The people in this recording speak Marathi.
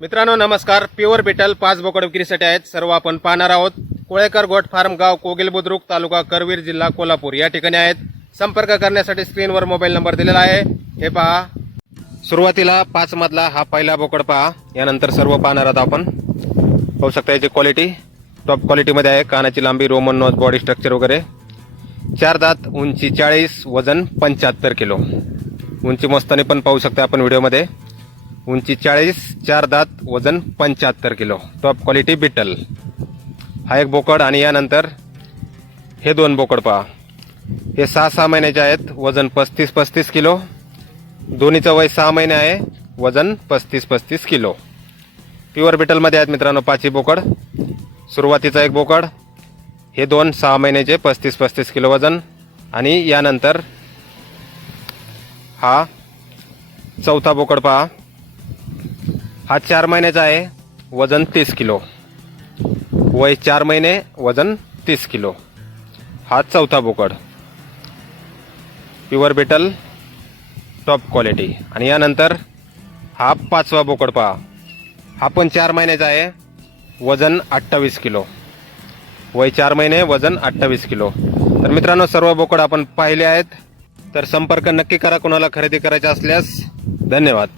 मित्रांनो नमस्कार. प्युअर बिटल पाच बोकड विक्रीसाठी आहेत. सर्व आपण पाहणार आहोत. कोळेकर गोट फार्म गाव कोगिल बुद्रुक तालुका करवीर जिल्हा कोल्हापूर. या ठिकाणी आहेत. संपर्क करण्यासाठी स्क्रीनवर मोबाईल नंबर दिलेला आहे. हे पहा. सुरुवातीला पाच मधला हा पहिला बोकड पहा. यानंतर सर्व पाहणार आहोत आपण. पाहू शकता याची क्वालिटी टॉप क्वालिटीमध्ये आहे. कानाची लांबी रोमन नोज बॉडी स्ट्रक्चर वगैरे. चार दात उंची चाळीस वजन पंच्याहत्तर किलो. उंची मस्तानी पण पाहू शकता आपण व्हिडिओमध्ये उंची चाळीस चार दात वजन पंच्याहत्तर किलो. टॉप क्वालिटी बिटल हा एक बोकड आणि यानंतर हे दोन बोकड पहा. हे सहा सहा महिन्याचे आहेत वजन पस्तीस पस्तीस किलो. दोन्हीचं वय सहा महिने आहे वजन पस्तीस पस्तीस किलो. प्युअर बिटलमध्ये आहेत मित्रांनो पाचही बोकड. सुरुवातीचा एक बोकड. हे दोन सहा महिन्याचे पस्तीस पस्तीस किलो वजन. आणि यानंतर हा चौथा बोकड पहा. हा चार महिन्याचा आहे वजन तीस किलो. वय चार महिने वजन तीस किलो. हा चौथा बोकड. प्युअर बेटल टॉप क्वालिटी आणि यानंतर हा पाचवा बोकड पहा. हा पण चार महिन्याचा आहे वजन अठ्ठावीस किलो. वय चार महिने वजन अठ्ठावीस किलो. तर मित्रांनो सर्व बोकड आपण पाहिले आहेत. तर संपर्क नक्की करा कोणाला खरेदी करायचा असल्यास. धन्यवाद.